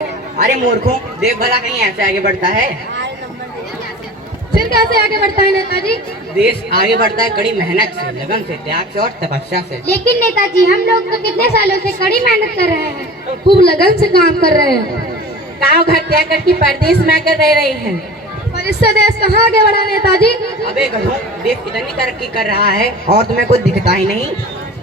अरे मूर्खों, देश भला कहीं ऐसे आगे बढ़ता है? फिर कैसे आगे बढ़ता है नेताजी? देश आगे बढ़ता है कड़ी मेहनत से, लगन से, त्याग से और तपस्या से। लेकिन नेताजी, हम लोग तो कितने सालों से कड़ी मेहनत कर रहे हैं, खूब लगन से काम कर रहे हैं, गाँव घर त्याग करके परदेश में आकर रह रहे हैं, पर इससे देश कहाँ आगे बढ़ा नेताजी? अबे गधों, देश इतनी तरक्की कर रहा है और तुम्हें कुछ दिखता ही नहीं।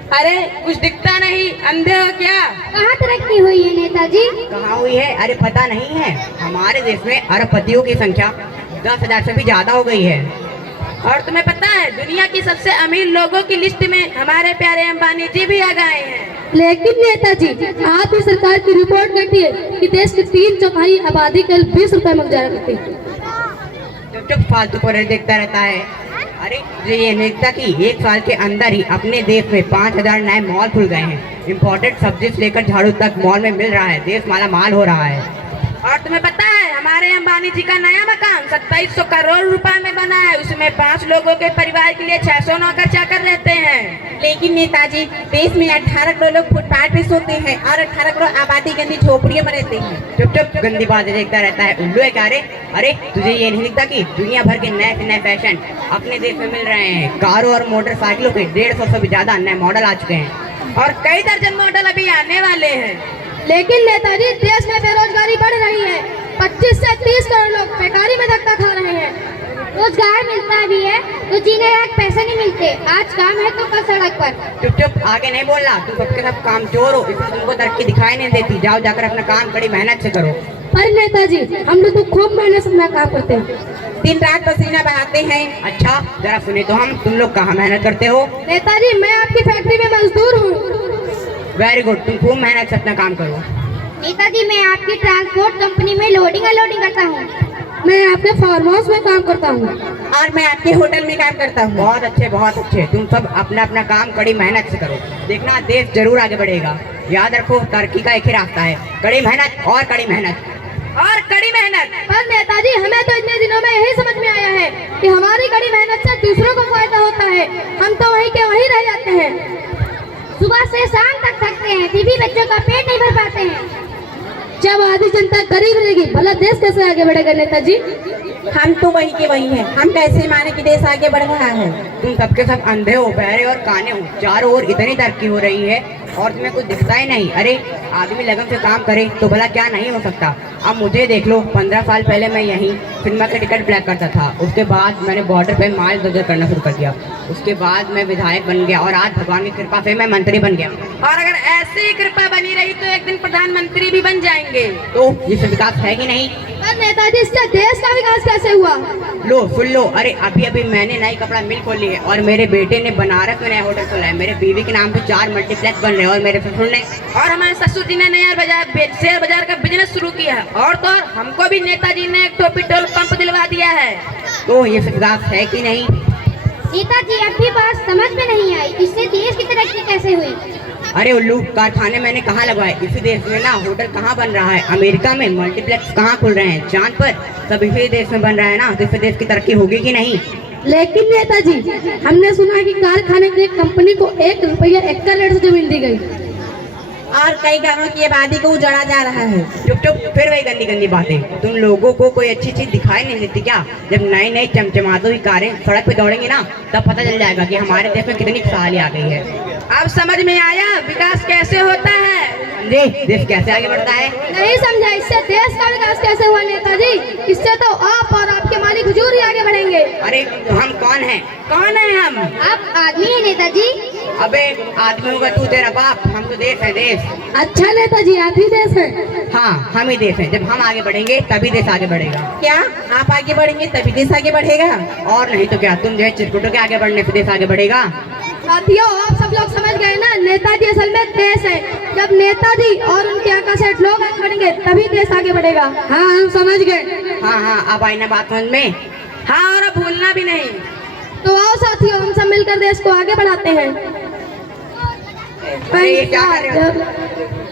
अरे कुछ दिखता नहीं, अंधे हो क्या? कहाँ तरक्की हुई है नेताजी? कहाँ हुई है? अरे पता नहीं है, हमारे देश में अरबपतियों की संख्या 10,000 से भी ज्यादा हो गई है। और तुम्हें पता है, दुनिया की सबसे अमीर लोगों की लिस्ट में हमारे प्यारे अंबानी जी भी आ गए हैं। लेकिन नेताजी, आप ही सरकार की रिपोर्ट कहती है कि देश की 3/4 आबादी केवल 20 रुपए में गुजारा करती है। चुप फालतू को देखता रहता है। अरे तुझे ये नहीं दिखता कि एक साल के अंदर ही अपने देश में 5,000 नए मॉल खुल गए हैं। इम्पोर्टेड सब्जी से लेकर झाड़ू तक मॉल में मिल रहा है। देश माला माल हो रहा है। और तुम्हें पता है, हमारे अंबानी जी का नया मकान 2700 करोड़ रुपए में बना है। उसमें 5 लोगों के परिवार के लिए 600 नौकर चाकर रहते हैं। लेकिन नेताजी, देश में 18 करोड़ लोग फुटपाथ पे सोते हैं और 18 करोड़ आबादी गंदी झोपड़ियों में रहते हैं। चुप चुप, गंदी बातें देखता रहता है। उल्लू है क्या रे? अरे तुझे ये नहीं दिखता कि दुनिया भर के नए से नए फैशन अपने देश में मिल रहे हैं। कारों और मोटरसाइकिलों के 150 से भी ज्यादा नए मॉडल आ चुके हैं और कई दर्जन मॉडल अभी आने वाले हैं। लेकिन नेताजी, देश में बेरोजगारी बढ़ रही है। 25 से 30 करोड़ लोग बेकारी में धक्का खा रहे हैं। रोजगार मिलता भी है तो जीने लायक पैसे नहीं मिलते। आज काम है तो कल सड़क पर। चुप चुप, आगे नहीं बोलना। तुम सबके सब काम चोर हो, इसलिए तुमको तरक्की दिखाई नहीं देती। जाओ जाकर अपना काम कड़ी मेहनत से करो। पर नेताजी, हम लोग तो खूब मेहनत से अपना काम करते हैं, दिन रात पसीना बहाते हैं। अच्छा जरा सुने तो हम, तुम लोग कहाँ मेहनत करते हो? नेताजी, मैं आपकी फैक्ट्री में मजदूर हूँ। वेरी गुड, तुम खूब मेहनत से अपना काम करो। नेताजी, मैं आपकी ट्रांसपोर्ट कंपनी में लोडिंग अनलोडिंग करता हूँ। मैं आपके फार्म हाउस में काम करता हूँ। और मैं आपके होटल में काम करता हूँ। बहुत अच्छे, बहुत अच्छे। तुम सब अपना अपना काम कड़ी मेहनत से करो। देखना देश जरूर आगे बढ़ेगा। याद रखो, तरक्की का एक ही रास्ता है, कड़ी मेहनत और कड़ी मेहनत और कड़ी मेहनत। पर नेताजी, हमें तो इतने दिनों में यही समझ में आया है कि हमारी कड़ी मेहनत से दूसरों को फायदा होता है। हम तो वहीं के वहीं रह जाते हैं, सुबह से शाम तक थकते हैं, बीवी बच्चों का पेट नहीं भर पाते हैं। जब आधी जनता गरीब रहेगी, भला देश कैसे आगे बढ़ेगा नेताजी? हम तो वही के वही हैं। हम कैसे माने कि देश आगे बढ़ रहा है? तुम सबके सब अंधे हो, बहरे और काने हो। चारों ओर इतनी तरक्की हो रही है और तुम्हें कुछ दिखता ही नहीं। अरे आदमी लगन से काम करे तो भला क्या नहीं हो सकता। अब मुझे देख लो, 15 साल पहले मैं यहीं सिनेमा के टिकट ब्लैक करता था। उसके बाद मैंने बॉर्डर पे माल दर्जन करना शुरू कर दिया। उसके बाद मैं विधायक बन गया और आज भगवान की कृपा से मैं मंत्री बन गया। और अगर ऐसी कृपा बनी रही तो एक दिन प्रधानमंत्री भी बन जाएंगे। तो ये विकास है कि नहीं? पर नेताजी, इससे देश का विकास कैसे हुआ? लो सुन लो। अरे अभी अभी मैंने नई कपड़ा मिल खोली है और मेरे बेटे ने बनारस में नया होटल खोला है। मेरे बीवी के नाम पे 4 मल्टीप्लेक्स बन रहे हैं और मेरे ससुर ने और हमारे ससुर जी ने नया शेयर बाजार का बिजनेस शुरू किया है। और तो और हमको भी नेताजी ने एक पेट्रोल पंप दिलवा दिया है। तो ये विकास है कि नहीं? नेताजी, अब भी बात समझ में नहीं आई, इससे देश की तरक्की कैसे हुई? अरे उल्लू, कारखाने मैंने कहाँ लगवाए? इसी देश में ना। होटल कहाँ बन रहा है? अमेरिका में। मल्टीप्लेक्स कहाँ खुल रहे हैं? चांद पर। सब इसी देश में बन रहा है ना। तो इससे देश की तरक्की होगी कि नहीं? लेकिन नेताजी, हमने सुना कि कारखाने की कंपनी को 1 रुपया एकड़ रेट से जमीन दी गई और कई गांवों की आबादी को उजाड़ा जा रहा है। चुप चुप, फिर वही गंदी गंदी बातें। तुम लोगों को कोई अच्छी चीज दिखाई नहीं देती क्या? जब नई नई चमचमाती हुई कारें सड़क पे दौड़ेंगी ना, तब पता चल जाएगा कि हमारे देश में कितनी खुशहाली आ गई है। अब समझ में आया विकास कैसे होता है। देश कैसे आगे बढ़ता है? नहीं समझा, इससे देश का विकास कैसे हुआ नेताजी? इससे तो आप और आपके मालिक हुजूर ही आगे बढ़ेंगे। अरे तो हम कौन हैं? कौन है हम? आप आदमी है नेताजी। अबे आदमी होगा तू, तेरा बाप। हम तो देश है, देश। अच्छा नेताजी, आप ही देश है। हाँ, हम ही देश है। जब हम आगे बढ़ेंगे तभी देश आगे बढ़ेगा। क्या आप आगे बढ़ेंगे तभी देश आगे बढ़ेगा? और नहीं तो क्या, तुम जो है चिरकुटों के आगे बढ़ने से देश आगे बढ़ेगा। साथियों, आप सब लोग समझ गए ना, नेताजी असल में देश है। जब नेताजी और उनके आका सेठ लोग आगे बढ़ेंगे तभी देश आगे बढ़ेगा। हाँ, हम समझ गए। हाँ हाँ, अब आई ना बात समझ में। हाँ, और अब भूलना भी नहीं। तो आओ साथियों, हम सब मिलकर देश को आगे बढ़ाते हैं। अरे ये क्या कर रहे हो?